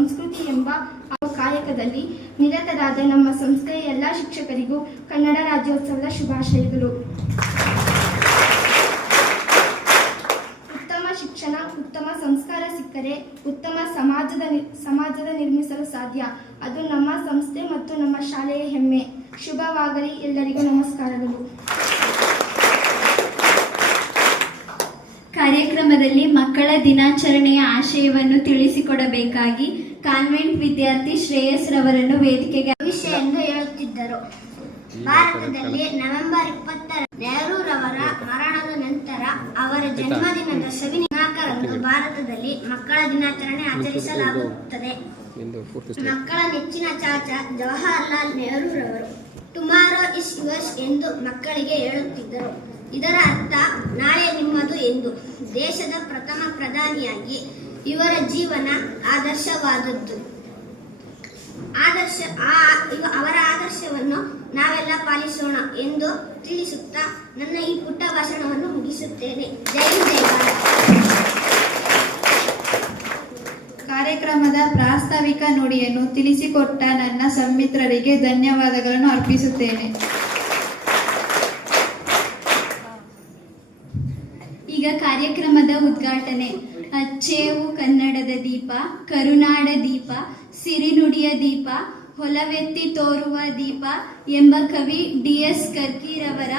ಸಂಸ್ಕೃತಿ ಎಂಬ ಕಾಯಕದಲ್ಲಿ ನಿರತರಾದ ನಮ್ಮ ಸಂಸ್ಥೆಯ ಎಲ್ಲ ಶಿಕ್ಷಕರಿಗೂ ಕನ್ನಡ ರಾಜ್ಯೋತ್ಸವದ ಶುಭಾಶಯಗಳು. ಉತ್ತಮ ಶಿಕ್ಷಣ, ಉತ್ತಮ ಸಂಸ್ಕಾರ ಸಿಕ್ಕರೆ ಉತ್ತಮ ಸಮಾಜದ ನಿರ್ಮಿಸಲು ಸಾಧ್ಯ. ಅದು ನಮ್ಮ ಸಂಸ್ಥೆ ಮತ್ತು ನಮ್ಮ ಶಾಲೆಯ ಹೆಮ್ಮೆ. ಶುಭವಾಗಲಿ. ಎಲ್ಲರಿಗೂ ನಮಸ್ಕಾರಗಳು. ಕಾರ್ಯಕ್ರಮದಲ್ಲಿ ಮಕ್ಕಳ ದಿನಾಚರಣೆಯ ಆಶಯವನ್ನು ತಿಳಿಸಿಕೊಡಬೇಕಾಗಿ ಕಾನ್ವೆಂಟ್ ವಿದ್ಯಾರ್ಥಿ ಶ್ರೇಯಸ್ ರವರನ್ನು ವೇದಿಕೆಗೆ ವಿಷಯ ಎಂದು ಹೇಳುತ್ತಿದ್ದರು. ಭಾರತದಲ್ಲಿ ನವೆಂಬರ್ 20 ನೆಹರೂರವರ ಮರಣದ ನಂತರ ಅವರ ಜನ್ಮದಿನದ ದಿನಾಂಕರಂದು ಭಾರತದಲ್ಲಿ ಮಕ್ಕಳ ದಿನಾಚರಣೆ ಆಚರಿಸಲಾಗುತ್ತದೆ. ಮಕ್ಕಳ ನೆಚ್ಚಿನ Chacha Jawaharlal ನೆಹರೂರವರು tomorrow is yours ಎಂದು ಮಕ್ಕಳಿಗೆ ಹೇಳುತ್ತಿದ್ದರು. ಇದರ ಅರ್ಥ ನಾಳೆ ನಿಮ್ಮದು ಎಂದು. ದೇಶದ ಪ್ರಥಮ ಪ್ರಧಾನಿಯಾಗಿ ಇವರ ಜೀವನ ಆದರ್ಶವಾದದ್ದು. ಅವರ ಆದರ್ಶವನ್ನು ನಾವೆಲ್ಲ ಪಾಲಿಸೋಣ ಎಂದು ತಿಳಿಸುತ್ತಾ ನನ್ನ ಈ ಪುಟ್ಟ ಭಾಷಣವನ್ನು ಮುಗಿಸುತ್ತೇನೆ. ಜೈ ಭಾರತ್. ಕಾರ್ಯಕ್ರಮದ ಪ್ರಾಸ್ತಾವಿಕ ನುಡಿಯನ್ನು ತಿಳಿಸಿಕೊಟ್ಟ ನನ್ನ ಸನ್ಮಿತ್ರರಿಗೆ ಧನ್ಯವಾದಗಳನ್ನು ಅರ್ಪಿಸುತ್ತೇನೆ. ಈಗ ಕಾರ್ಯಕ್ರಮದ ಉದ್ಘಾಟನೆ. ಅಚ್ಚೇವು ಕನ್ನಡದ ದೀಪ, ಕರುನಾಡ ದೀಪ, ಸಿರಿನುಡಿಯ ದೀಪ, ಹೊಲವೆತ್ತಿ ತೋರುವ ದೀಪ ಎಂಬ ಕವಿ ಡಿ.ಎಸ್. ಕರ್ಕಿರವರ